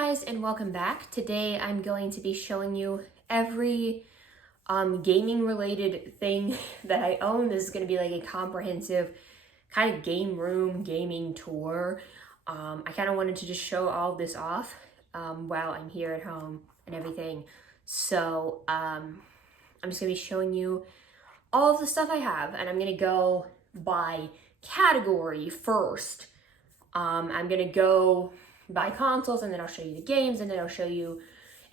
guys, and welcome back. Today I'm going to be showing you every gaming related thing that I own. This is going to be like a comprehensive kind of game room gaming tour. I kind of wanted to just show all of this off while I'm here at home and everything. So I'm just going to be showing you all of the stuff I have, and I'm going to go by category first. I'm going to go by consoles, and then I'll show you the games, and then I'll show you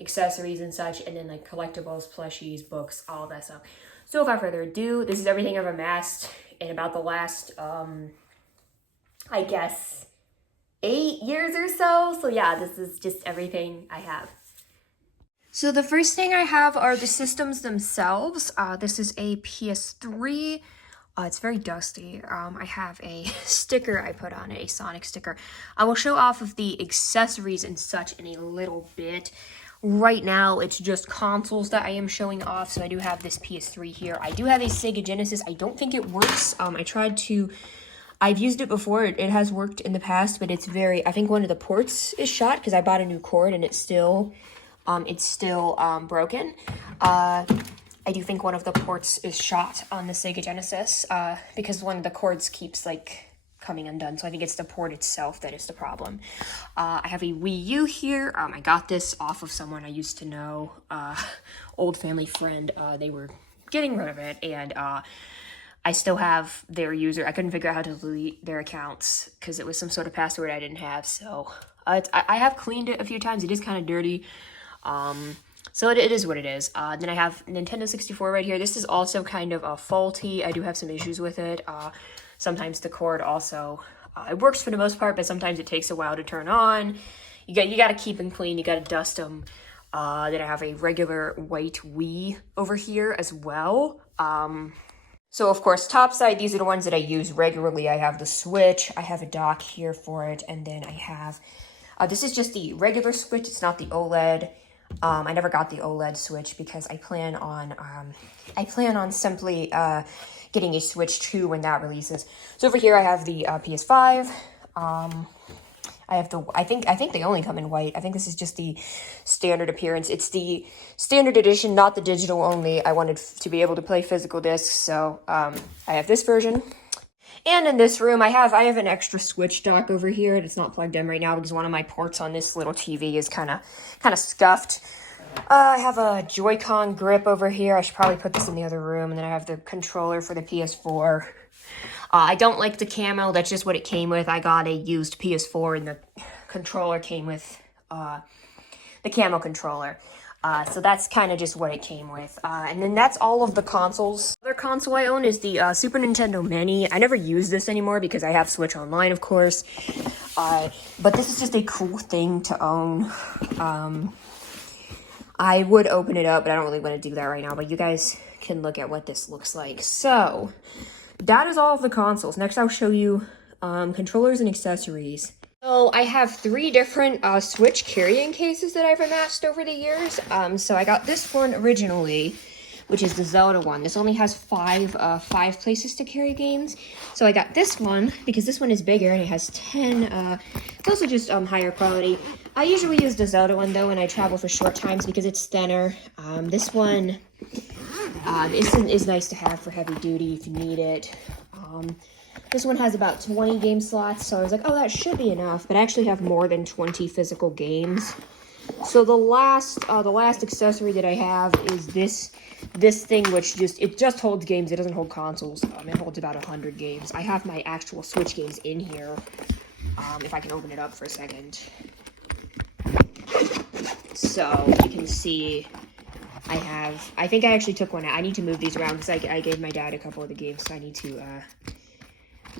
accessories and such, and then like collectibles, plushies, books, all of that stuff. So without further ado, this is everything I've amassed in about the last, I guess, 8 years or so. So yeah, this is just everything I have. So the first thing I have are the systems themselves. This is a PS3. It's very dusty. I have a sticker I put on it, a Sonic sticker. I will show off of the accessories and such in a little bit. Right now, it's just consoles that I am showing off. So I do have this PS3 here. I do have a Sega Genesis. I don't think it works. I've used it before. It has worked in the past, but it's I think one of the ports is shot because I bought a new cord and it's still broken. I do think one of the ports is shot on the Sega Genesis because one of the cords keeps like coming undone. So I think it's the port itself that is the problem. I have a Wii U here. I got this off of someone I used to know, old family friend. They were getting rid of it, and I still have their user. I couldn't figure out how to delete their accounts because it was some sort of password I didn't have. So I have cleaned it a few times. It is kind of dirty. So it is what it is. Then I have Nintendo 64 right here. This is also kind of faulty. I do have some issues with it. Sometimes the cord also, it works for the most part, but sometimes it takes a while to turn on. You got to keep them clean. You got to dust them. Then I have a regular white Wii over here as well. So of course, top side, these are the ones that I use regularly. I have the Switch. I have a dock here for it. And then I have, this is just the regular Switch. It's not the OLED. I never got the OLED Switch because I plan on simply getting a Switch 2 when that releases. So over here I have the PS5. I think they only come in white. I think this is just the standard appearance. It's the standard edition, not the digital only. I wanted to be able to play physical discs, so I have this version. And in this room, I have an extra Switch dock over here. It's not plugged in right now because one of my ports on this little TV is kind of scuffed. I have a Joy-Con grip over here. I should probably put this in the other room. And then I have the controller for the PS4. I don't like the camo. That's just what it came with. I got a used PS4, and the controller came with the camo controller. So that's kind of just what it came with. And then that's all of the consoles. The other console I own is the Super Nintendo Mini. I never use this anymore because I have Switch Online, of course. But this is just a cool thing to own. I would open it up, but I don't really want to do that right now. But you guys can look at what this looks like. So that is all of the consoles. Next, I'll show you controllers and accessories. So I have 3 different Switch carrying cases that I've amassed over the years. So I got this one originally, which is the Zelda one. This only has 5 places to carry games. So I got this one because this one is bigger and it has 10. It's also just higher quality. I usually use the Zelda one though when I travel for short times because it's thinner. This one is nice to have for heavy duty if you need it. This one has about 20 game slots, so I was like, oh, that should be enough, but I actually have more than 20 physical games. So the last accessory that I have is this thing, which just holds games. It doesn't hold consoles. It holds about 100 games. I have my actual Switch games in here. If I can open it up for a second. So you can see I think I actually took one out. I need to move these around because I gave my dad a couple of the games, so I need to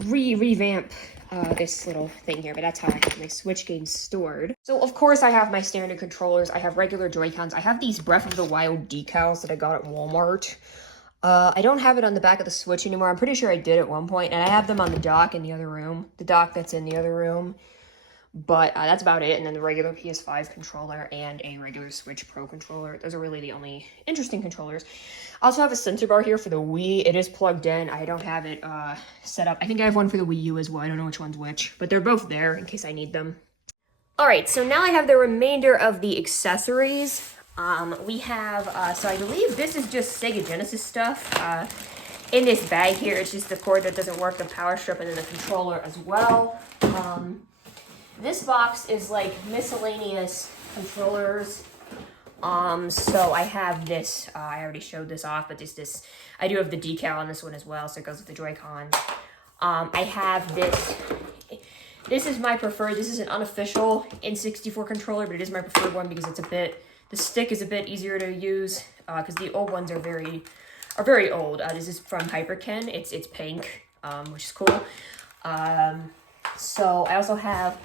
revamp this little thing here, but that's how I have my Switch games stored. So of course I have my standard controllers. I have regular Joy-Cons. I have these Breath of the Wild decals that I got at Walmart. I don't have it on the back of the Switch anymore. I'm pretty sure I did at one point, and I have them on the dock in the other room. The dock that's in the other room. But that's about it. And then the regular PS5 controller and a regular Switch Pro controller. Those are really the only interesting controllers. I also have a sensor bar here for the Wii. It is plugged in. I don't have it set up. I think I have one for the Wii U as well. I don't know which one's which. But they're both there in case I need them. Alright, so now I have the remainder of the accessories. We have, so I believe this is just Sega Genesis stuff. In this bag here, it's just the cord that doesn't work, the power strip, and then the controller as well. This box is like miscellaneous controllers. So I have this, I already showed this off, but this, I do have the decal on this one as well, so it goes with the Joy-Cons. I have this is my preferred, this is an unofficial N64 controller, but it is my preferred one because it's a bit, the stick is a bit easier to use, because the old ones are very old. This is from Hyperkin, it's pink, which is cool. So I also have,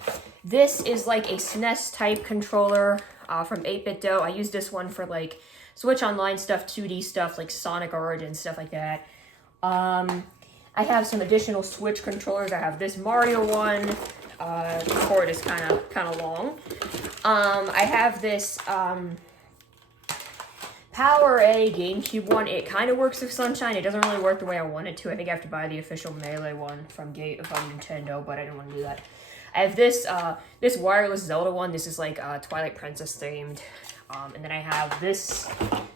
this is like a SNES type controller from 8BitDo. I use this one for like Switch Online stuff, 2D stuff, like Sonic Origins, stuff like that. I have some additional Switch controllers. I have this Mario one. The cord is kind of long. I have this PowerA GameCube one. It kind of works with Sunshine. It doesn't really work the way I want it to. I think I have to buy the official Melee one from Nintendo, but I didn't want to do that. I have this this wireless Zelda one. This is like Twilight Princess themed. And then I have this.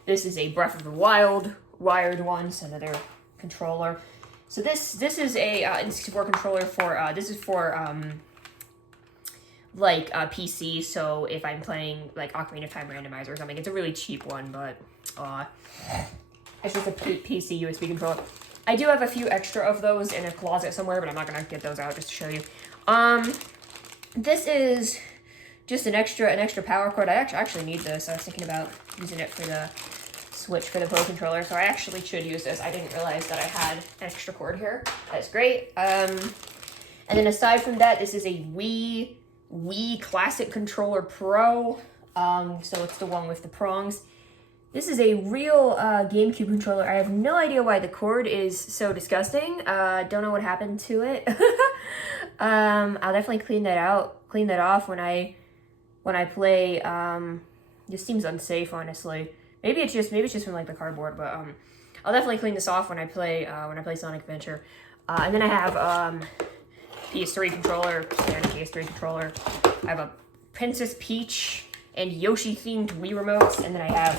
This is a Breath of the Wild wired one. So another controller. So this is a N64 controller for this is for like PC. So if I'm playing like Ocarina of Time Randomizer or something, it's a really cheap one, but it's just a PC USB controller. I do have a few extra of those in a closet somewhere, but I'm not gonna get those out just to show you. This is just an extra power cord. I actually need this. I was thinking about using it for the Switch for the Pro Controller, so I actually should use this. I didn't realize that I had an extra cord here. That's great. And then aside from that, this is a Wii Classic Controller Pro. So it's the one with the prongs. This is a real GameCube controller. I have no idea why the cord is so disgusting. Don't know what happened to it. I'll definitely clean that off when I play. This seems unsafe, honestly. Maybe it's just from like the cardboard, but I'll definitely clean this off when I play Sonic Adventure. And then I have PS3 controller and PS3 controller. I have a Princess Peach and Yoshi themed Wii remotes, and then I have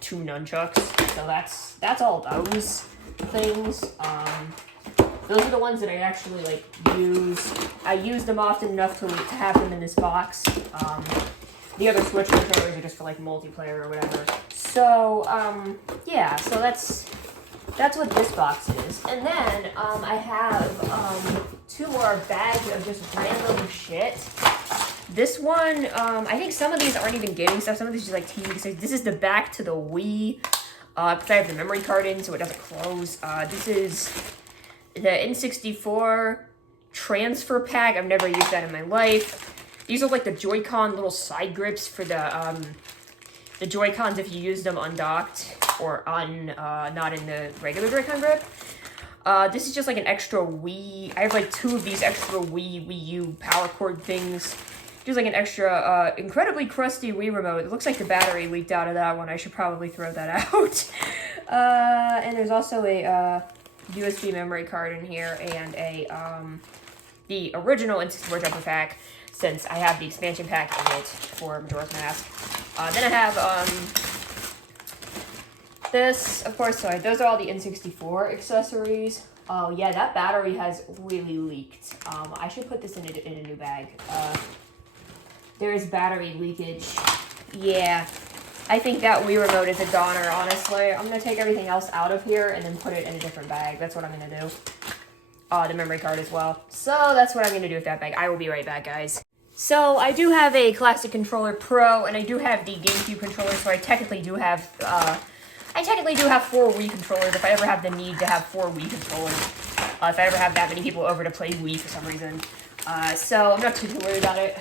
2 nunchucks. So that's all those things. Those are the ones that I actually like use. I use them often enough to have them in this box. The other Switch controllers are just for like multiplayer or whatever. So yeah, so that's what this box is. And then I have 2 more bags of just random shit. This one, I think some of these aren't even gaming stuff. Some of these are just like TV. This is the back to the Wii, because I have the memory card in, so it doesn't close. This is the N64 transfer pack. I've never used that in my life. These are like the Joy-Con little side grips for the Joy-Cons if you use them undocked or not in the regular Joy-Con grip. This is just like an extra Wii. I have like 2 of these extra Wii U power cord things. Just like an extra incredibly crusty Wii remote. It looks like the battery leaked out of that one. I should probably throw that out. And there's also a USB memory card in here and the original N64 jumper pack, since I have the expansion pack in it for Majora's Mask. Then I have this, of course. So those are all the N64 accessories. Oh yeah, that battery has really leaked. I should put this in a new bag. There is battery leakage. Yeah, I think that Wii remote is a goner, honestly. I'm gonna take everything else out of here and then put it in a different bag. That's what I'm gonna do. The memory card as well. So that's what I'm gonna do with that bag. I will be right back, guys. So I do have a Classic Controller Pro, and I do have the GameCube controller, so I technically do have 4 Wii controllers if I ever have the need to have 4 Wii controllers. If I ever have that many people over to play Wii for some reason. So I'm not too worried about it.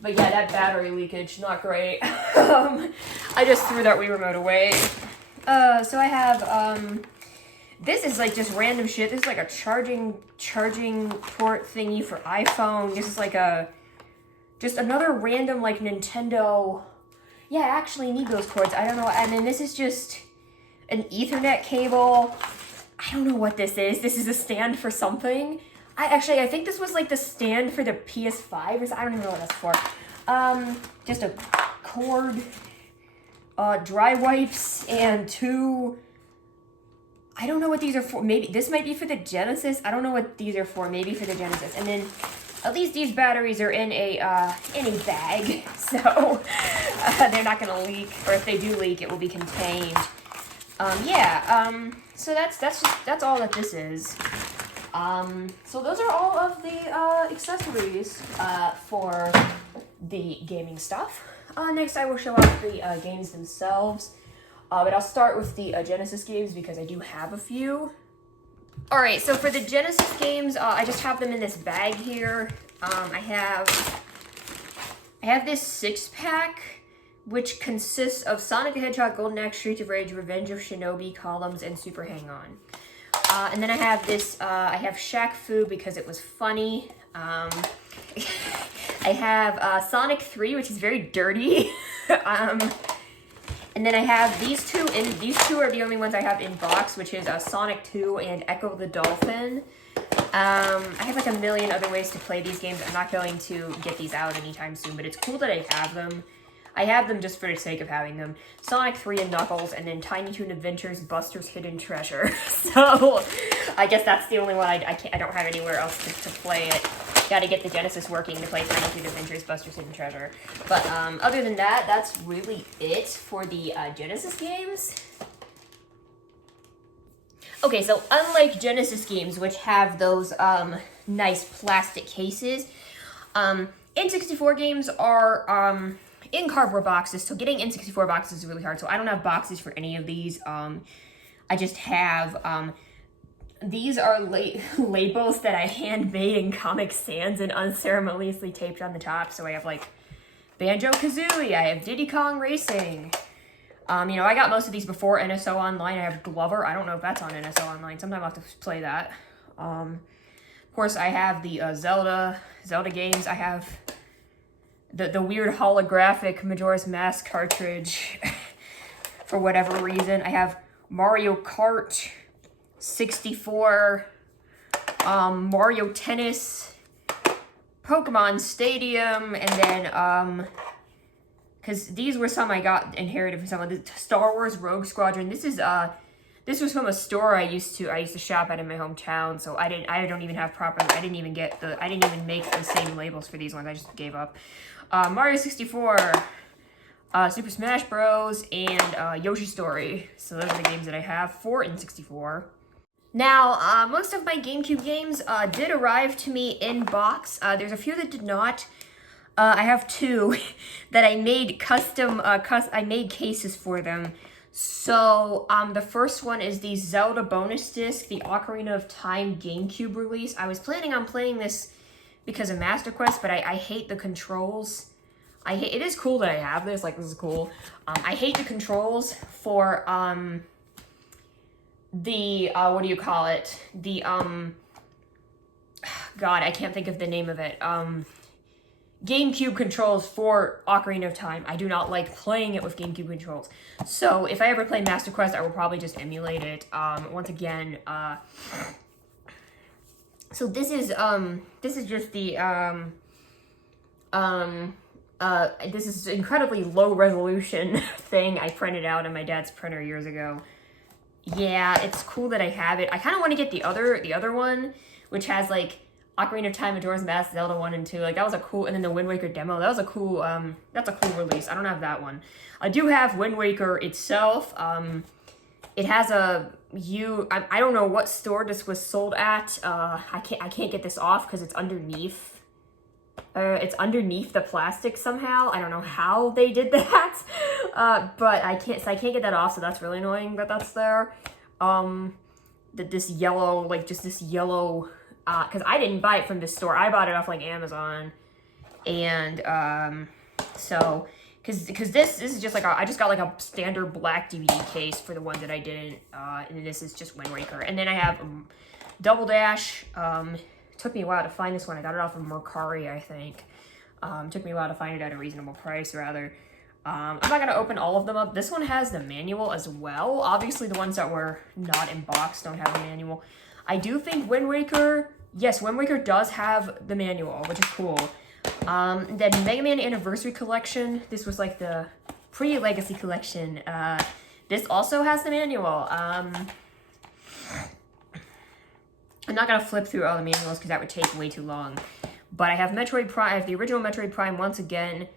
But yeah, that battery leakage, not great. I just threw that Wii remote away. So I have, this is like just random shit. This is like a charging port thingy for iPhone. This is like just another random like Nintendo. Yeah, I actually need those cords. I don't know. And then this is just an Ethernet cable. I don't know what this is. This is a stand for something. I think this was like the stand for the PS5 or something. I don't even know what that's for. Just a cord, dry wipes, and 2. I don't know what these are for. Maybe this might be for the Genesis. I don't know what these are for. Maybe for the Genesis. And then at least these batteries are in a bag, so they're not gonna leak. Or if they do leak, it will be contained. So that's all that this is. So those are all of the accessories for the gaming stuff. Next, I will show off the games themselves. But I'll start with the Genesis games because I do have a few. Alright, so for the Genesis games, I just have them in this bag here. I have this 6-pack, which consists of Sonic the Hedgehog, Golden Axe, Streets of Rage, Revenge of Shinobi, Columns, and Super Hang-On. And then I have this, I have Shaq Fu because it was funny. I have Sonic 3, which is very dirty. And then I have these two, and these two are the only ones I have in box, which is Sonic 2 and Echo the Dolphin. I have like a million other ways to play these games. I'm not going to get these out anytime soon, but it's cool that I have them. I have them just for the sake of having them. Sonic 3 and Knuckles, and then Tiny Toon Adventures, Buster's Hidden Treasure. So, I guess that's the only one I don't have anywhere else to play it. Gotta get the Genesis working to play Tiny Toon Adventures, Buster's Hidden Treasure. But, other than that, that's really it for the Genesis games. Okay, so unlike Genesis games, which have those, nice plastic cases, N64 games are, in cardboard boxes, so getting N64 boxes is really hard, so I don't have boxes for any of these. I just have, these are labels that I handmade in Comic Sans and unceremoniously taped on the top, so I have, like, Banjo-Kazooie, I have Diddy Kong Racing. You know, I got most of these before NSO Online. I have Glover, I don't know if that's on NSO Online, sometime I'll have to play that. Of course, I have the Zelda games, I have the weird holographic Majora's Mask cartridge for whatever reason. I have Mario Kart 64, Mario Tennis, Pokemon Stadium, and then, because these were some I got inherited from someone. The Star Wars Rogue Squadron. This was from a store I used to shop at in my hometown, so I didn't even make the same labels for these ones. I just gave up. Mario 64, Super Smash Bros, and Yoshi Story. So those are the games that I have for N64. Now, most of my GameCube games did arrive to me in box. There's a few that did not. I have 2 that I made I made cases for them. So, the first one is the Zelda bonus disc, the Ocarina of Time GameCube release. I was planning on playing this because of Master Quest, but I hate the controls. It is cool that I have this, like, this is cool. I hate the controls for, what do you call it? The, God, I can't think of the name of it. GameCube controls for Ocarina of Time. I do not like playing it with GameCube controls. So, if I ever play Master Quest, I will probably just emulate it. Once again, so this is just the, this is incredibly low resolution thing I printed out on my dad's printer years ago. Yeah, it's cool that I have it. I kind of want to get the other one, which has, like, Ocarina of Time, Majora's Mask, Zelda 1 and 2. Like, that was a cool, and then the Wind Waker demo. That was a cool, that's a cool release. I don't have that one. I do have Wind Waker itself. It has I don't know what store this was sold at. I can't get this off because it's underneath. It's underneath the plastic somehow. I don't know how they did that. But I can't get that off, so that's really annoying that that's there. This yellow, because I didn't buy it from this store. I bought it off, like, Amazon. And, so, because this is just like I just got, like, a standard black DVD case for the one that I didn't, and this is just Wind Waker. And then I have Double Dash. Took me a while to find this one. I got it off of Mercari, I think. Took me a while to find it at a reasonable price, rather. I'm not going to open all of them up. This one has the manual as well. Obviously, the ones that were not in box don't have a manual. I do think Wind Waker yes, Wind Waker does have the manual, which is cool. Then Mega Man Anniversary Collection, this was like the pre-Legacy Collection. This also has the manual. I'm not gonna flip through all the manuals because that would take way too long. But I have Metroid Prime, I have the original Metroid Prime once again,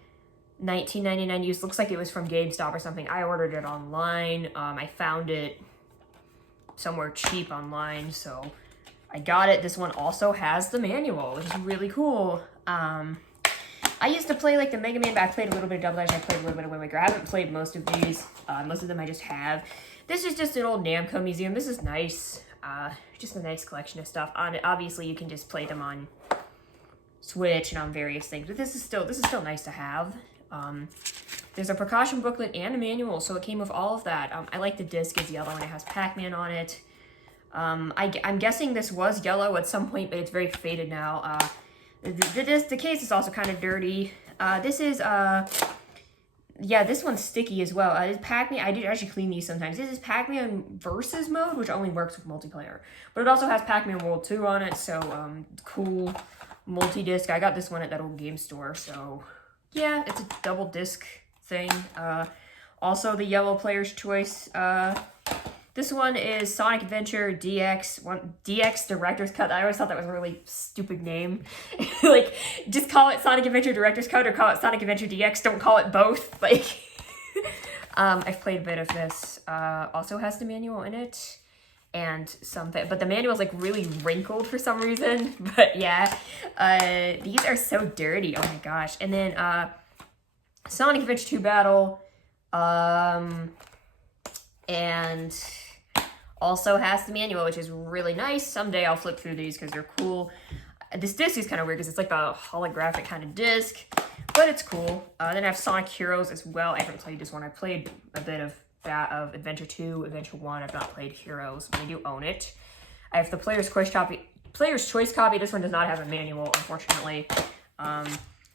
1999 used. Looks like it was from GameStop or something. I ordered it online. I found it somewhere cheap online, so I got it. This one also has the manual, which is really cool. I used to play like the Mega Man, but I played a little bit of Double Dash, I played a little bit of Wind Waker. I haven't played most of these. Most of them I just have. This is just an old Namco museum. This is nice. Just a nice collection of stuff. On it, obviously you can just play them on Switch and on various things, but this is still nice to have. There's a precaution booklet and a manual, so it came with all of that. I like the disc is yellow and it has Pac-Man on it. I'm guessing this was yellow at some point, but it's very faded now. The case is also kind of dirty. This is, yeah, this one's sticky as well. This Pac-Man, I did actually clean these sometimes. This is Pac-Man Versus mode, which only works with multiplayer. But it also has Pac-Man World 2 on it, so, cool multi-disc. I got this one at that old game store, so, yeah, it's a double disc thing. Also the yellow player's choice. This one is Sonic Adventure DX Director's Cut. I always thought that was a really stupid name. Like, just call it Sonic Adventure Director's Cut or call it Sonic Adventure DX. Don't call it both. Like, I've played a bit of this. Also has the manual in it. And something, but the manual is like really wrinkled for some reason. But yeah, these are so dirty. Oh my gosh. And then Sonic Adventure 2 Battle, and also has the manual, which is really nice. Someday I'll flip through these because they're cool. This disc is kind of weird because it's like a holographic kind of disc, but it's cool. Then I have Sonic Heroes as well. I haven't played this one. I played a bit of that of Adventure 2, Adventure 1. I've not played Heroes, but I do own it. I have the Player's Choice copy. This one does not have a manual, unfortunately. I'm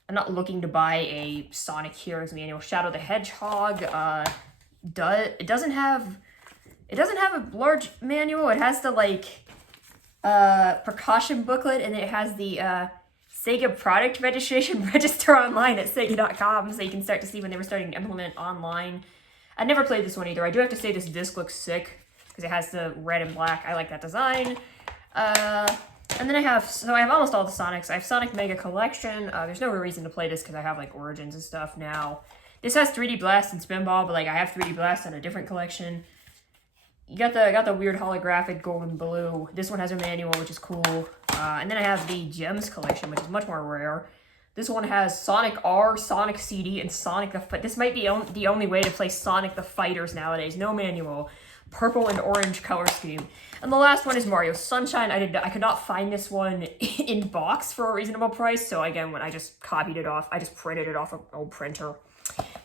not looking to buy a Sonic Heroes manual. Shadow the Hedgehog, it doesn't have a large manual. It has the like precaution booklet, and it has the Sega product registration register online at sega.com, so you can start to see when they were starting to implement online. I never played this one either. I do have to say this disc looks sick because it has the red and black. I like that design. And then I have almost all the Sonics. I have Sonic Mega Collection. There's no real reason to play this because I have like Origins and stuff now. This has 3D Blast and Spinball, but like I have 3D Blast on a different collection. You got the weird holographic gold and blue. This one has a manual, which is cool. And then I have the Gems Collection, which is much more rare. This one has Sonic R, Sonic CD, and Sonic the... This might be the only way to play Sonic the Fighters nowadays. No manual. Purple and orange color scheme. And the last one is Mario Sunshine. I could not find this one in box for a reasonable price. So again, when I just copied it off, I just printed it off an old printer.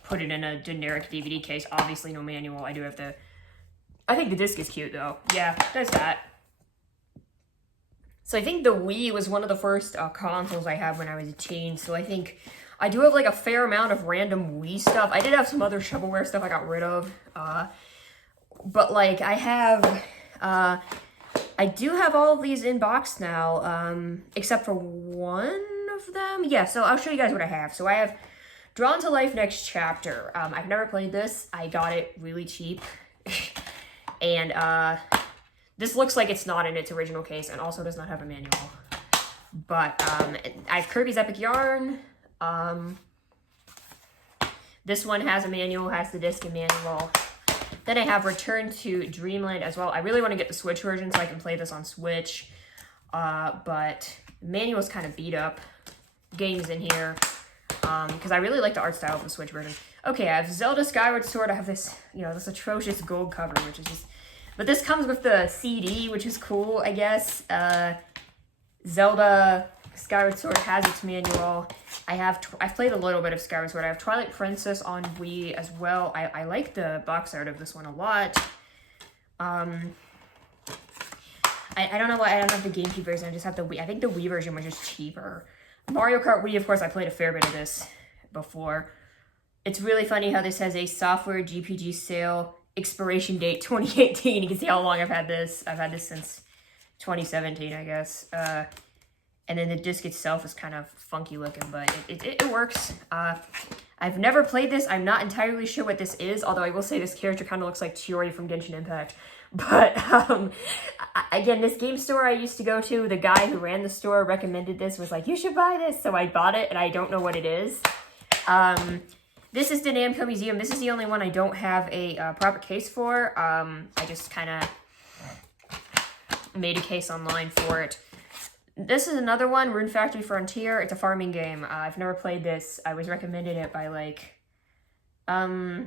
Put it in a generic DVD case. Obviously no manual. I do have the... I think the disc is cute though. Yeah, there's that. So I think the Wii was one of the first consoles I had when I was a teen. So I think I do have like a fair amount of random Wii stuff. I did have some other shovelware stuff I got rid of. But like I have, I do have all of these in box now, except for one of them. Yeah, so I'll show you guys what I have. So I have Drawn to Life Next Chapter. I've never played this. I got it really cheap. And this looks like it's not in its original case and also does not have a manual. But I have Kirby's Epic Yarn. This one has a manual, has the disc and manual. Then I have Return to Dreamland as well. I really want to get the Switch version so I can play this on Switch. But the manual is kind of beat up. Games in here. Because I really like the art style of the Switch version. Okay, I have Zelda Skyward Sword. I have this, this atrocious gold cover, which is just... But this comes with the CD, which is cool, I guess. Zelda Skyward Sword has its manual. I've played a little bit of Skyward Sword. I have Twilight Princess on Wii as well. I like the box art of this one a lot. I don't know why I don't have the GameCube version. I just have the Wii. I think the Wii version was just cheaper. Mario Kart Wii, of course, I played a fair bit of this before. It's really funny how this has a software GPG sale expiration date 2018. You can see how long I've had this. I've had this since 2017, I guess. And then the disc itself is kind of funky looking, but it works. I've never played this. I'm not entirely sure what this is, although I will say this character kind of looks like Chiori from Genshin Impact. But, again, this game store I used to go to, the guy who ran the store recommended this, was like, you should buy this, so I bought it, and I don't know what it is. This is the Namco Museum. This is the only one I don't have a proper case for. I just kind of made a case online for it. This is another one, Rune Factory Frontier. It's a farming game. I've never played this. I was recommended it by, like, the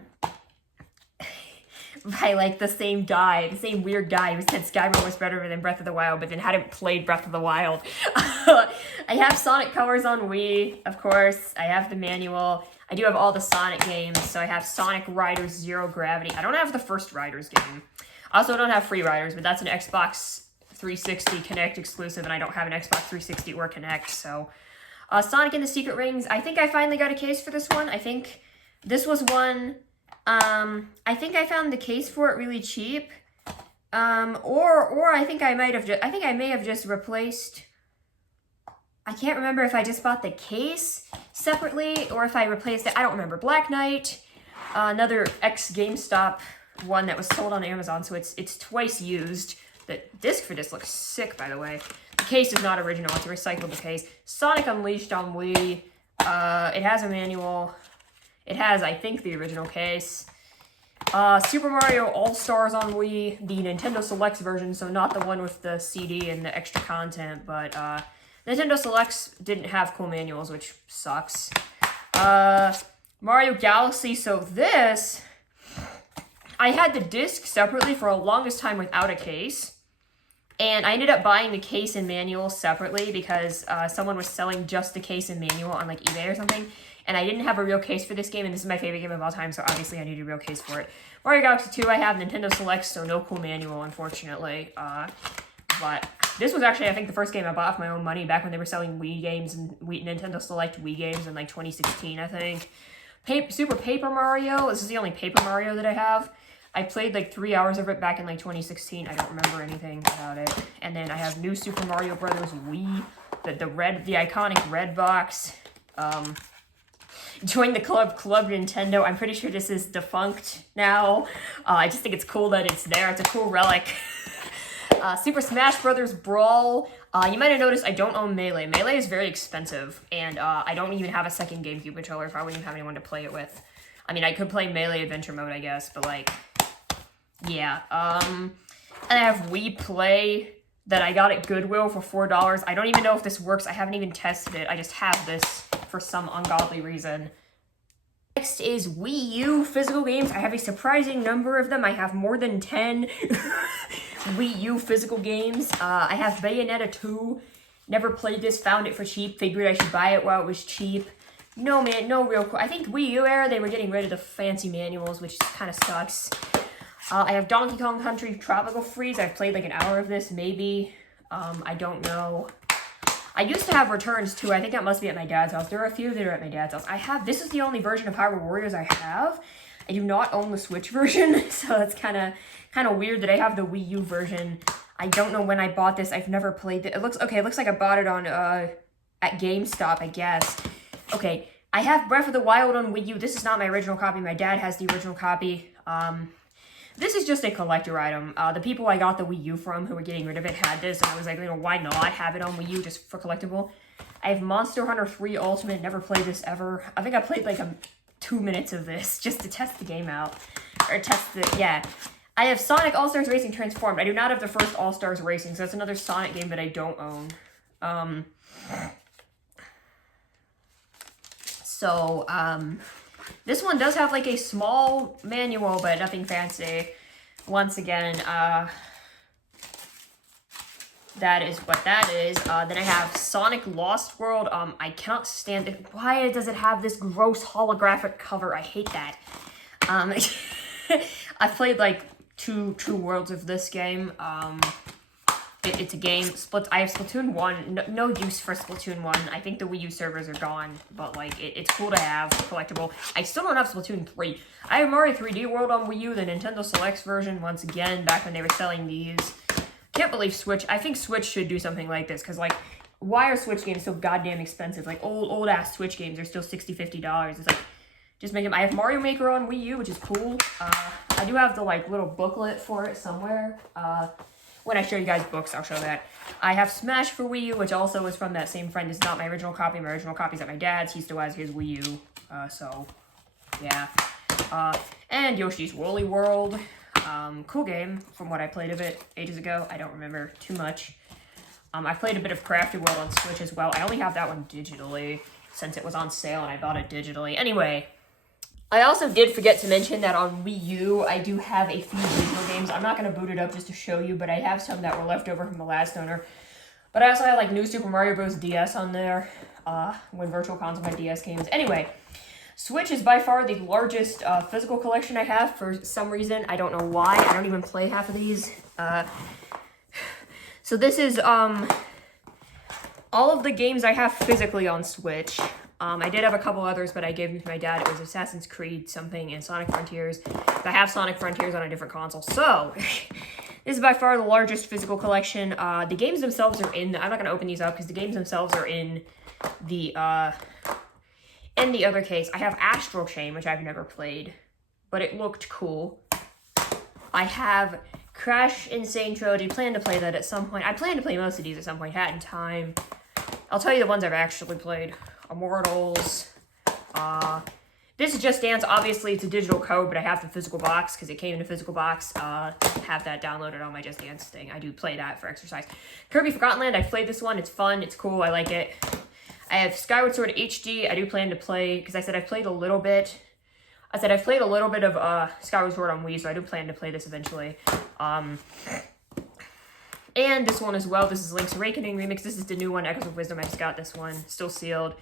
same guy, the same weird guy who said Skyrim was better than Breath of the Wild, but then hadn't played Breath of the Wild. I have Sonic Colors on Wii, of course. I have the manual. I do have all the Sonic games, so I have Sonic Riders Zero Gravity. I don't have the first Riders game. I also don't have Free Riders, but that's an Xbox 360 Kinect exclusive, and I don't have an Xbox 360 or Kinect, so... Sonic and the Secret Rings. I think I finally got a case for this one. I think this was one... I think I found the case for it really cheap. Or I think I might have just... I think I may have just replaced... I can't remember if I just bought the case separately, or if I replaced it. I don't remember. Black Knight, another ex-GameStop one that was sold on Amazon, so it's twice used. The disc for this looks sick, by the way. The case is not original. It's a recyclable case. Sonic Unleashed on Wii. It has a manual. It has, I think, the original case. Super Mario All-Stars on Wii. The Nintendo Selects version, so not the one with the CD and the extra content, but Nintendo Selects didn't have cool manuals, which sucks. Mario Galaxy, so this... I had the disc separately for the longest time without a case. And I ended up buying the case and manual separately because someone was selling just the case and manual on like eBay or something. And I didn't have a real case for this game, and this is my favorite game of all time, so obviously I needed a real case for it. Mario Galaxy 2, I have Nintendo Select, so no cool manual, unfortunately. But this was actually, I think, the first game I bought with my own money back when they were selling Wii games and Nintendo Select Wii games in like 2016, I think. Super Paper Mario, this is the only Paper Mario that I have. I played like 3 hours of it back in like 2016. I don't remember anything about it. And then I have New Super Mario Brothers Wii, the iconic red box. Join the Club Nintendo. I'm pretty sure this is defunct now. I just think it's cool that it's there. It's a cool relic. Super Smash Brothers Brawl. You might have noticed I don't own Melee. Melee is very expensive, and I don't even have a second GameCube controller if I wouldn't even have anyone to play it with. I mean, I could play Melee Adventure Mode, I guess, but like... Yeah, and I have Wii Play that I got at Goodwill for $4. I don't even know if this works. I haven't even tested it. I just have this for some ungodly reason. Next is Wii U physical games. I have a surprising number of them. I have more than 10 Wii U physical games. I have Bayonetta 2. Never played this, found it for cheap, figured I should buy it while it was cheap. No, man, no real... I think Wii U era, they were getting rid of the fancy manuals, which kind of sucks. I have Donkey Kong Country Tropical Freeze. I've played like an hour of this, maybe. I don't know. I used to have Returns too. I think that must be at my dad's house. There are a few that are at my dad's house. This is the only version of Hyrule Warriors I have. I do not own the Switch version, so it's kind of weird that I have the Wii U version. I don't know when I bought this. I've never played it. It looks like I bought it on at GameStop, I guess. Okay, I have Breath of the Wild on Wii U. This is not my original copy. My dad has the original copy. This is just a collector item. The people I got the Wii U from who were getting rid of it had this, and I was like, why not have it on Wii U just for collectible? I have Monster Hunter 3 Ultimate, never played this ever. I think I played like 2 minutes of this just to test the game out. Yeah. I have Sonic All-Stars Racing Transformed. I do not have the first All-Stars Racing, so that's another Sonic game that I don't own. This one does have like a small manual, but nothing fancy. Once again, that is what that is. Then I have Sonic Lost World. I cannot stand it. Why does it have this gross holographic cover? I hate that. I've played like two worlds of this game. It's a game. I have Splatoon 1. No use for Splatoon 1. I think the Wii U servers are gone, but like it's cool to have collectible. I still don't have Splatoon 3. I have Mario 3D World on Wii U, the Nintendo Selects version, once again, back when they were selling these. Can't believe Switch. I think Switch should do something like this, because like why are Switch games so goddamn expensive? Like, old ass Switch games are still $60, $50. It's like, just make them. I have Mario Maker on Wii U, which is cool. I do have the, like, little booklet for it somewhere. When I show you guys books, I'll show that. I have Smash for Wii U, which also is from that same friend. It's not my original copy. My original copy's at my dad's. He still has his Wii U. So, yeah. And Yoshi's Woolly World. Cool game from what I played of it ages ago. I don't remember too much. I played a bit of Crafted World on Switch as well. I only have that one digitally since it was on sale and I bought it digitally. Anyway, I also did forget to mention that on Wii U, I do have a few digital games. I'm not going to boot it up just to show you, but I have some that were left over from the last owner. But I also have, like, New Super Mario Bros. DS on there when Virtual Console my DS games. Anyway, Switch is by far the largest physical collection I have for some reason. I don't know why. I don't even play half of these. So this is all of the games I have physically on Switch. I did have a couple others, but I gave them to my dad. It was Assassin's Creed something and Sonic Frontiers. I have Sonic Frontiers on a different console. So, this is by far the largest physical collection. The games themselves are in... I'm not going to open these up because the games themselves are in the other case. I have Astral Chain, which I've never played, but it looked cool. I have Crash Insane Trilogy. Plan to play that at some point. I plan to play most of these at some point. Had in time. I'll tell you the ones I've actually played. Immortals. This is Just Dance. Obviously, it's a digital code, but I have the physical box because it came in a physical box. Have that downloaded on my Just Dance thing. I do play that for exercise. Kirby Forgotten Land. I've played this one. It's fun. It's cool. I like it. I have Skyward Sword HD. I do plan to play because I said I've played a little bit. I've played a little bit of Skyward Sword on Wii, so I do plan to play this eventually. And this one as well. This is Link's Awakening Remix. This is the new one, Echoes of Wisdom. I just got this one. Still sealed.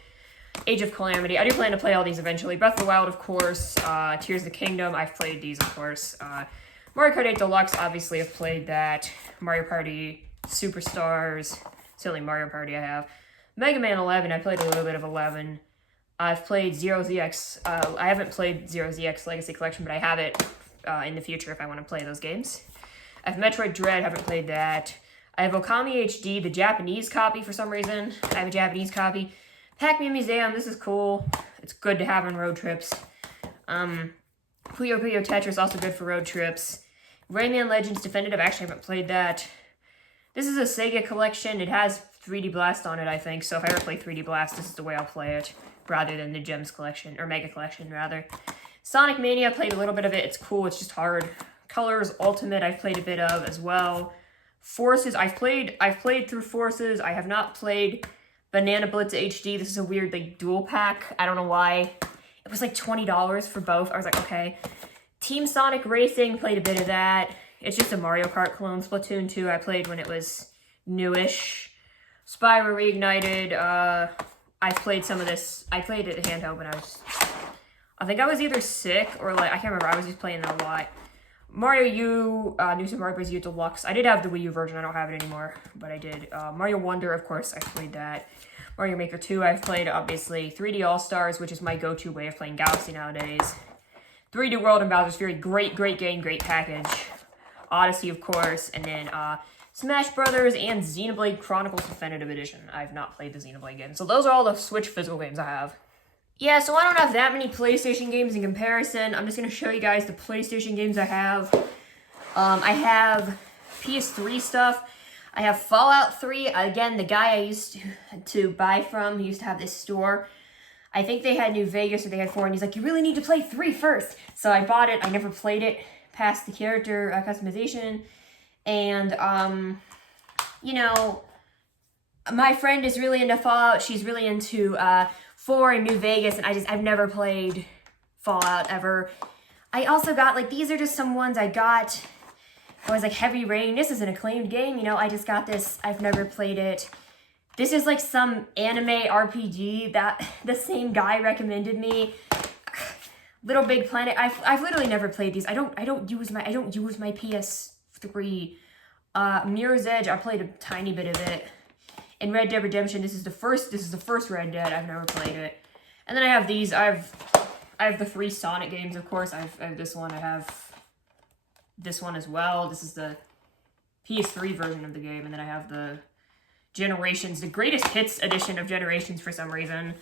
Age of Calamity. I do plan to play all these eventually. Breath of the Wild, of course. Tears of the Kingdom. I've played these, of course. Mario Kart 8 Deluxe, obviously, I've played that. Mario Party Superstars. It's the only Mario Party I have. Mega Man 11. I played a little bit of 11. I've played Zero ZX. I haven't played Zero ZX Legacy Collection, but I have it in the future if I want to play those games. I have Metroid Dread. Haven't played that. I have Okami HD, the Japanese copy for some reason. I have a Japanese copy. Pac-Man Museum. This is cool. It's good to have on road trips. Puyo Puyo Tetris, also good for road trips. Rayman Legends Definitive. Actually, I haven't played that. This is a Sega collection. It has 3D Blast on it, I think. So if I ever play 3D Blast, this is the way I'll play it, rather than the Gems collection, or Mega collection, rather. Sonic Mania, played a little bit of it. It's cool. It's just hard. Colors Ultimate, I've played a bit of as well. Forces, I've played through Forces. I have not played Banana Blitz HD. This is a weird, like, dual pack. I don't know why. It was like $20 for both. I was like, okay. Team Sonic Racing, played a bit of that. It's just a Mario Kart clone. Splatoon 2, I played when it was newish. Spyro Reignited, I played some of this. I played it handheld when I think I was either sick or, like, I can't remember. I was just playing that a lot. Mario U, New Super Mario Bros. U Deluxe. I did have the Wii U version. I don't have it anymore, but I did. Mario Wonder, of course, I played that. Mario Maker 2, I've played, obviously. 3D All-Stars, which is my go-to way of playing Galaxy nowadays. 3D World and Bowser's Fury, great game, great package. Odyssey, of course, and then Smash Brothers and Xenoblade Chronicles Definitive Edition. I've not played the Xenoblade games. So those are all the Switch physical games I have. Yeah, so I don't have that many PlayStation games in comparison. I'm just going to show you guys the PlayStation games I have. I have PS3 stuff. I have Fallout 3. Again, the guy I used to buy from, he used to have this store. I think they had New Vegas or they had 4, and he's like, you really need to play 3 first. So I bought it. I never played it past the character customization. And, you know, my friend is really into Fallout. She's really into 4 in New Vegas, and I've never played Fallout ever. I also got, like, these are just some ones I got. It was like Heavy Rain. This is an acclaimed game, you know. I just got this. I've never played it. This is like some anime RPG that the same guy recommended me. Little Big Planet. I've literally never played these. I don't use my PS3. Mirror's Edge. I played a tiny bit of it. In Red Dead Redemption, this is the first Red Dead. I've never played it. And then I have these. I have the 3 Sonic games, of course. I have this one. I have this one as well. This is the PS3 version of the game. And then I have the Generations, the Greatest Hits edition of Generations for some reason.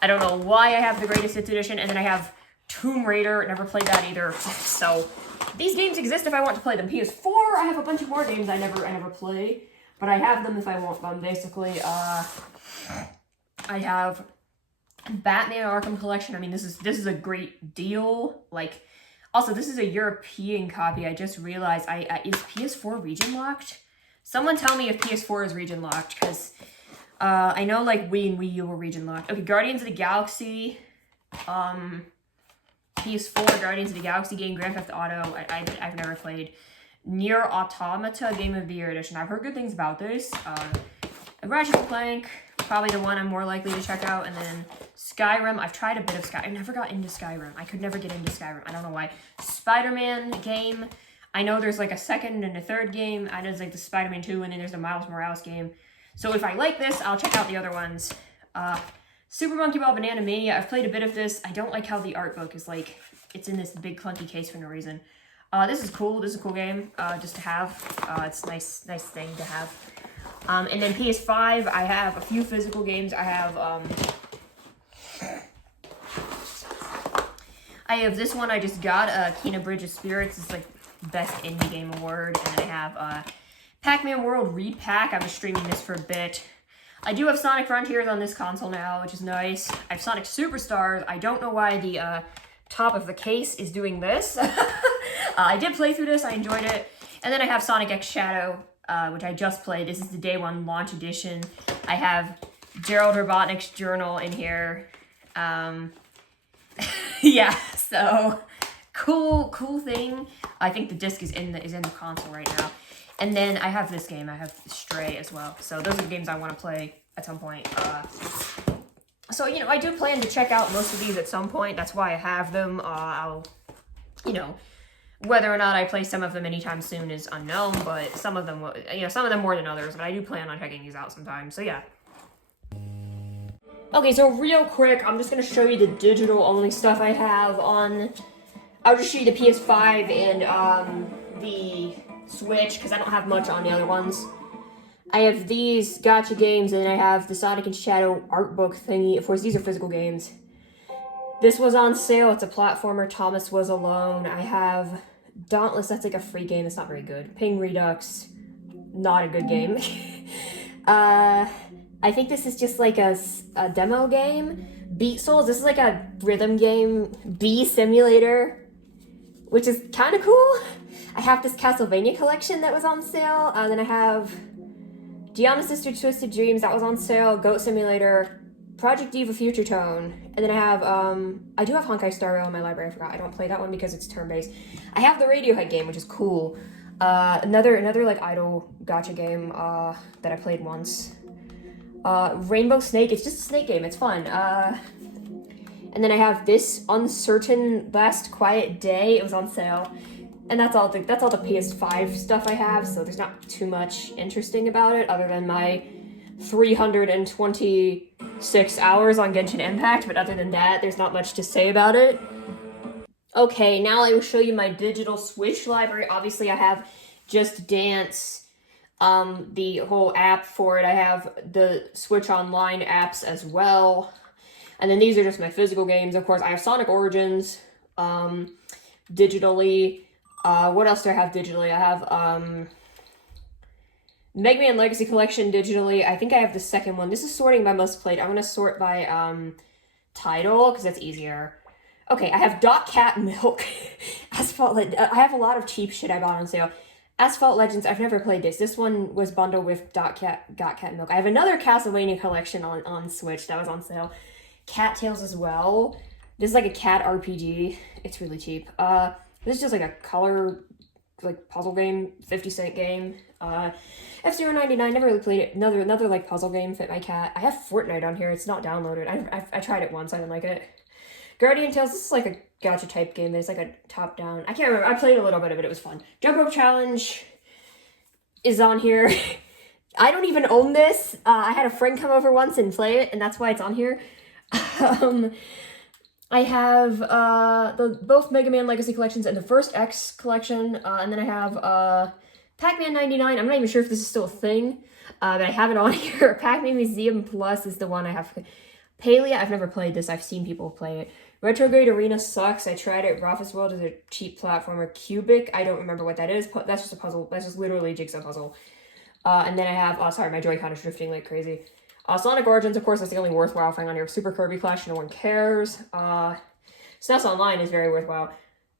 I don't know why I have the Greatest Hits edition, and then I have Tomb Raider, never played that either. So these games exist if I want to play them. PS4, I have a bunch of more games I never play, but I have them if I want them. Basically, I have Batman Arkham Collection. I mean, this is a great deal. Like, also, this is a European copy. I just realized, is PS4 region locked? Someone tell me if PS4 is region locked, because I know like Wii and Wii U were region locked. Okay, Guardians of the Galaxy, PS4 Guardians of the Galaxy game, Grand Theft Auto. I've never played. Nier Automata Game of the Year edition. I've heard good things about this. Ratchet and Clank, probably the one I'm more likely to check out, and then Skyrim. I've tried a bit of Skyrim. I never got into Skyrim. I could never get into Skyrim. I don't know why. Spider-Man game. I know there's like a second and a third game. I know there's like the Spider-Man 2, and then there's the Miles Morales game. So if I like this, I'll check out the other ones. Super Monkey Ball Banana Mania. I've played a bit of this. I don't like how the art book is like, it's in this big clunky case for no reason. This is cool. This is a cool game just to have. It's a nice thing to have. And then PS5, I have a few physical games. I have this one I just got, Kena Bridge of Spirits. It's like Best Indie Game Award. And then I have Pac-Man World Repack. I was streaming this for a bit. I do have Sonic Frontiers on this console now, which is nice. I have Sonic Superstars. I don't know why the top of the case is doing this. I did play through this. I enjoyed it. And then I have Sonic X Shadow, which I just played. This is the day one launch edition. I have Gerald Robotnik's journal in here. Yeah, so cool thing. I think the disc is in the console right now. And then I have this game. I have Stray as well. So those are the games I want to play at some point. So, you know, I do plan to check out most of these at some point. That's why I have them. I'll, you know, whether or not I play some of them anytime soon is unknown, but some of them, you know, some of them more than others, but I do plan on checking these out sometime. So, yeah. Okay, so real quick, I'm just going to show you the digital-only stuff I have on... I'll just show you the PS5 and the Switch, because I don't have much on the other ones. I have these gacha games, and then I have the Sonic and Shadow art book thingy. Of course, these are physical games. This was on sale. It's a platformer. Thomas Was Alone. I have Dauntless. That's like a free game. It's not very good. Ping Redux. Not a good game. I think this is just like a demo game. Beat Souls. This is like a rhythm game. Bee Simulator, which is kind of cool. I have this Castlevania collection that was on sale. Then I have Gianna Sister Twisted Dreams. That was on sale. Goat Simulator. Project Diva Future Tone. And then I have, I do have Honkai Star Rail in my library. I forgot. I don't play that one because it's turn-based. I have the Radiohead game, which is cool. Another like idol gacha game that I played once. Rainbow Snake. It's just a snake game. It's fun. And then I have this Uncertain Last Quiet Day. It was on sale. And that's all the PS5 stuff I have, so there's not too much interesting about it other than my 326 hours on Genshin Impact, but other than that, there's not much to say about it. Okay, now I will show you my digital Switch library. Obviously, I have Just Dance, the whole app for it. I have the Switch Online apps as well. And then these are just my physical games. Of course, I have Sonic Origins, digitally. What else do I have digitally? I have Mega Man Legacy Collection digitally. I think I have the second one. This is sorting by most played. I'm going to sort by title because that's easier. Okay, I have Dot Cat Milk. Asphalt. I have a lot of cheap shit I bought on sale. Asphalt Legends. I've never played this. This one was bundled with Dot Cat Milk. I have another Castlevania collection on Switch that was on sale. Cattails as well. This is like a cat RPG. It's really cheap. This is just like a color, like puzzle game, 50-cent game. F-Zero 99, never really played it. Another like puzzle game fit my cat. I have Fortnite on here. It's not downloaded. I tried it once. I didn't like it. Guardian Tales. This is like a gacha type game. It's like a top down. I can't remember. I played a little bit of it. It was fun. Jump Rope Challenge is on here. I don't even own this. I had a friend come over once and play it, and that's why it's on here. I have both Mega Man Legacy collections and the first X collection, and then I have Pac-Man 99. I'm not even sure if this is still a thing. but I have it on here. Pac-Man Museum Plus is the one I have. Palia, I've never played this. I've seen people play it. Retrograde Arena sucks. I tried it. Ralphus World is a cheap platformer. Cubic, I don't remember what that is. That's just a puzzle. That's just literally a jigsaw puzzle. And then I have, oh, sorry, my Joy-Con is drifting like crazy. Sonic Origins, of course, that's the only worthwhile thing on here. Super Kirby Clash, no one cares. SNES Online is very worthwhile.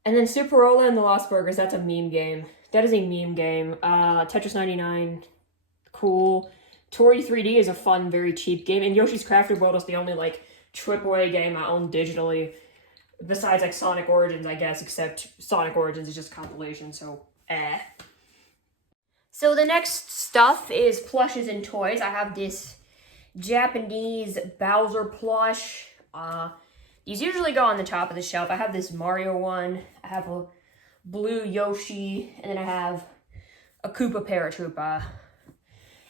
And then Superola and the Lost Burgers, that's a meme game. That is a meme game. Tetris 99, cool. Tori 3D is a fun, very cheap game. And Yoshi's Crafted World is the only, like, AAA game I own digitally. Besides, like, Sonic Origins, I guess, except Sonic Origins is just a compilation, so, So the next stuff is plushes and toys. I have this Japanese Bowser plush. These usually go on the top of the shelf. I have this Mario one. I have a blue Yoshi, and then I have a Koopa Paratroopa.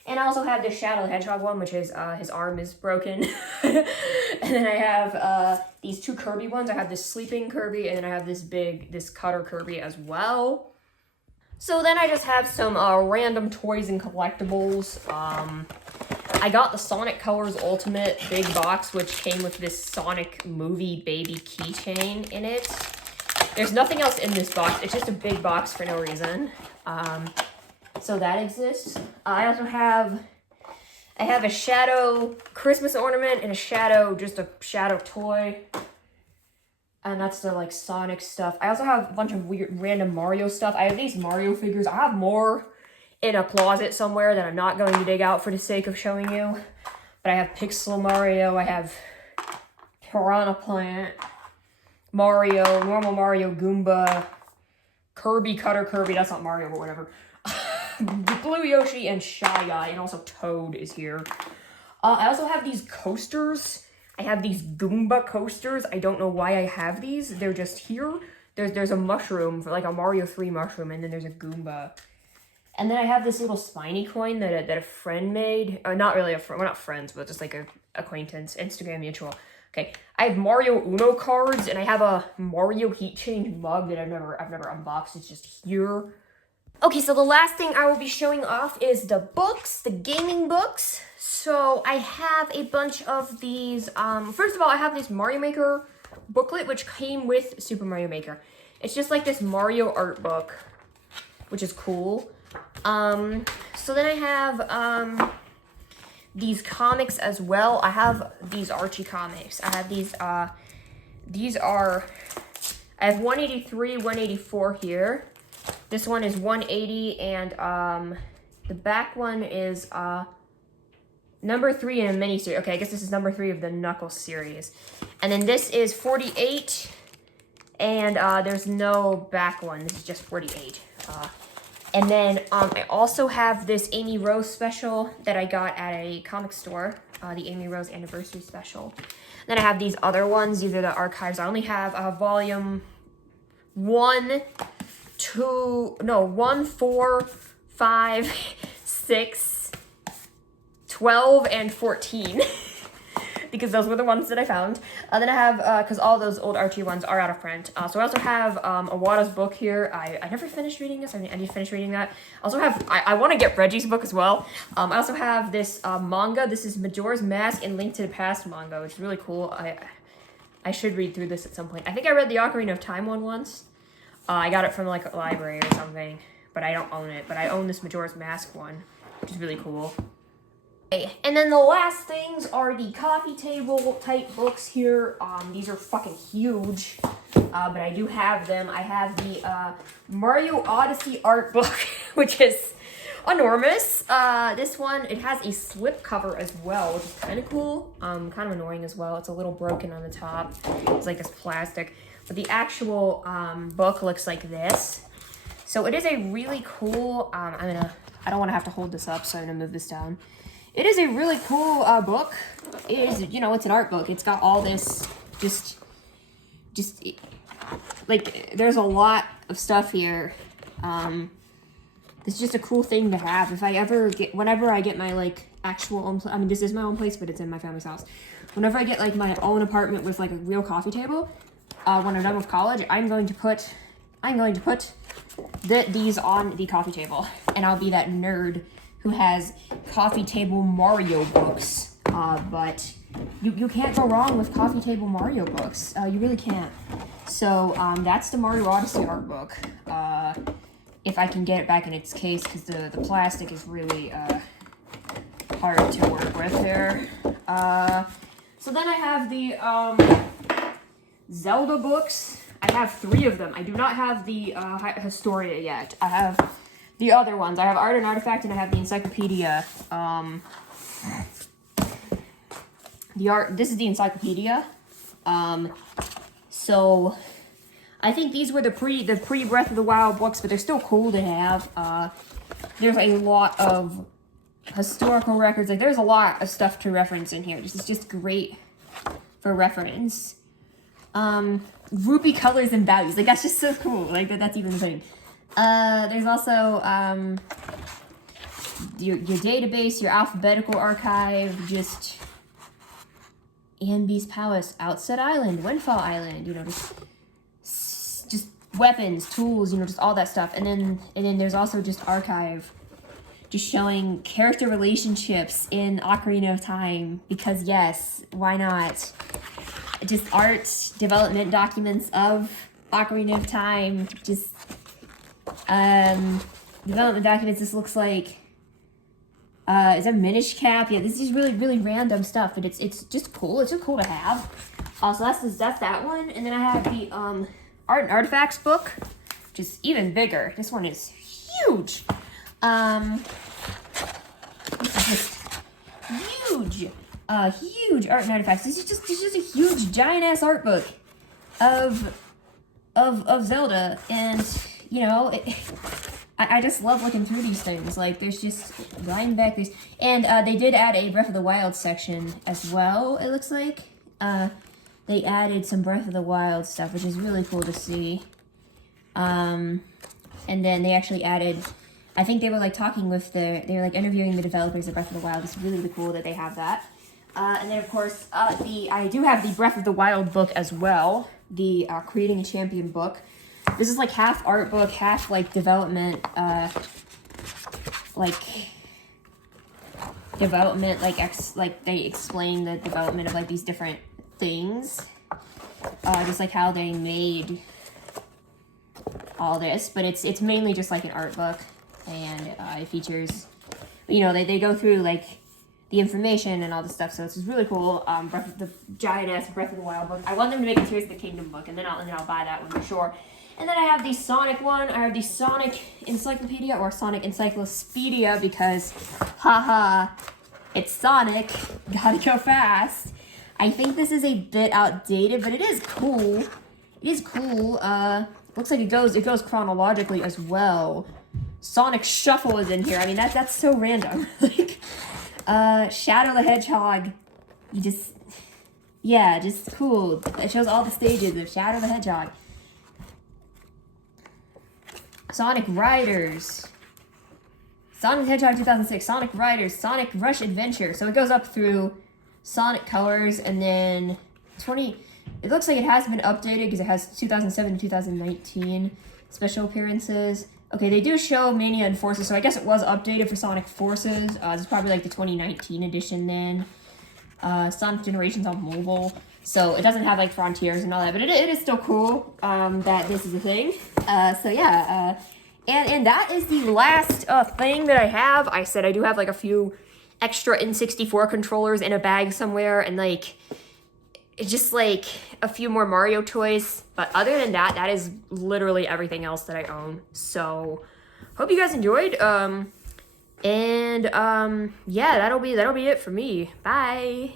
And I also have this Shadow the Hedgehog one, which is, his arm is broken. And then I have, these two Kirby ones. I have this Sleeping Kirby, and then I have this Cutter Kirby as well. So then I just have some, random toys and collectibles. I got the Sonic Colors Ultimate big box, which came with this Sonic movie baby keychain in it. There's nothing else in this box. It's just a big box for no reason. So that exists. I also have a Shadow Christmas ornament and just a Shadow toy. And that's the, like, Sonic stuff. I also have a bunch of weird, random Mario stuff. I have these Mario figures. I have more in a closet somewhere that I'm not going to dig out for the sake of showing you. But I have Pixel Mario. I have Piranha Plant, Mario, normal Mario, Goomba, Kirby, Cutter Kirby. That's not Mario, but whatever. Blue Yoshi and Shy Guy, and also Toad is here. I also have these coasters. I have these Goomba coasters. I don't know why I have these. They're just here. There's a mushroom, like a Mario 3 mushroom, and then there's a Goomba. And then I have this little Spiny coin that a friend made. Not really a friend. We're not friends, but just like a acquaintance. Instagram mutual. Okay. I have Mario Uno cards, and I have a Mario Heat Change mug that I've never unboxed. It's just here. Okay, so the last thing I will be showing off is the books, the gaming books. So I have a bunch of these. First of all, I have this Mario Maker booklet, which came with Super Mario Maker. It's just like this Mario art book, which is cool. So then I have these comics as well. I have these Archie comics. I have these I have 183, 184 here. This one is 180, and the back one is number 3 in a mini-series. Okay, I guess this is number 3 of the Knuckles series. And then this is 48, and there's no back one. This is just 48. And then I also have this Amy Rose special that I got at a comic store, the Amy Rose Anniversary Special. Then I have these other ones. These are the archives. I only have volume 1, 4, 5, 6, 12, and 14. Because those were the ones that I found. Then I have, because all those old Archie ones are out of print. So I also have Iwata's book here. I never finished reading this. I need to finish reading that. I also have, I want to get Reggie's book as well. I also have this manga. This is Majora's Mask and Link to the Past manga, which is really cool. I should read through this at some point. I think I read the Ocarina of Time one once. I got it from like a library or something, but I don't own it. But I own this Majora's Mask one, which is really cool. Okay, and then the last things are the coffee table type books here. These are fucking huge, but I do have them. I have the Mario Odyssey art book, which is enormous. This one, it has a slip cover as well, which is kind of cool. Kind of annoying as well. It's a little broken on the top. It's like this plastic. But the actual book looks like this. So it is a really cool, I don't want to have to hold this up, so I'm going to move this down. It is a really cool book. It is, it's an art book. It's got all this, like, there's a lot of stuff here. It's just a cool thing to have. Whenever I get my, like, actual own, this is my own place, but it's in my family's house. Whenever I get, like, my own apartment with, like, a real coffee table, when I'm done with college, I'm going to put these on the coffee table, and I'll be that nerd who has coffee table Mario books, but you can't go wrong with coffee table Mario books. You really can't. So that's the Mario Odyssey art book. If I can get it back in its case, because the plastic is really hard to work with there. So then I have the Zelda books. I have 3 of them. I do not have the Historia yet. I have the other ones. I have Art and Artifact, and I have the Encyclopedia. This is the Encyclopedia. So I think these were the pre Breath of the Wild books, but they're still cool to have. There's a lot of historical records. Like, there's a lot of stuff to reference in here. This is just great for reference. Rupee colors and values. Like, that's just so cool. Like, that's even the thing. There's also your database, your alphabetical archive, just Anby's Palace, Outset Island, Windfall Island, you know, just weapons, tools, you know, just all that stuff. And then there's also just archive, just showing character relationships in Ocarina of Time, because yes, why not? Just art development documents of Ocarina of Time, just development documents. This looks like is that Minish Cap? Yeah, this is really, really random stuff, but it's just cool. It's just cool to have. So that's that one. And then I have the Art and Artifacts book, which is even bigger. This one is huge. This is just huge. Huge Art and Artifacts. This is just a huge, giant-ass art book of Zelda. And, you know, I just love looking through these things. Like, there's just lying back these. And they did add a Breath of the Wild section as well, it looks like. They added some Breath of the Wild stuff, which is really cool to see. And then they actually added, I think they were like talking with they were like interviewing the developers of Breath of the Wild. It's really, really cool that they have that. And then of course, I do have the Breath of the Wild book as well, the Creating a Champion book. This is like half art book, half like development, like they explain the development of like these different things, just like how they made all this. But it's mainly just like an art book, and it features, you know, they go through like the information and all this stuff. So it's just really cool. The giant ass Breath of the Wild book. I want them to make a Tears of the Kingdom book, and then I'll buy that one for sure. And then I have the Sonic one. I have the Sonic Encyclopedia, or Sonic Encyclopedia, because, haha, it's Sonic. Gotta go fast. I think this is a bit outdated, but it is cool. It is cool. Looks like it goes chronologically as well. Sonic Shuffle is in here. I mean, that's so random. Like, Shadow the Hedgehog. Just cool. It shows all the stages of Shadow the Hedgehog. Sonic Riders. Sonic the Hedgehog 2006. Sonic Riders. Sonic Rush Adventure. So it goes up through Sonic Colors, and then it looks like it has been updated because it has 2007 to 2019 special appearances. Okay, they do show Mania and Forces, so I guess it was updated for Sonic Forces. This is probably like the 2019 edition then. Sonic Generations on mobile. So it doesn't have like Frontiers and all that, but it is still cool that this is a thing. So yeah, and that is the last thing that I have. I said I do have like a few extra N64 controllers in a bag somewhere, and like just like a few more Mario toys. But other than that, that is literally everything else that I own. So hope you guys enjoyed. Yeah, that'll be it for me. Bye.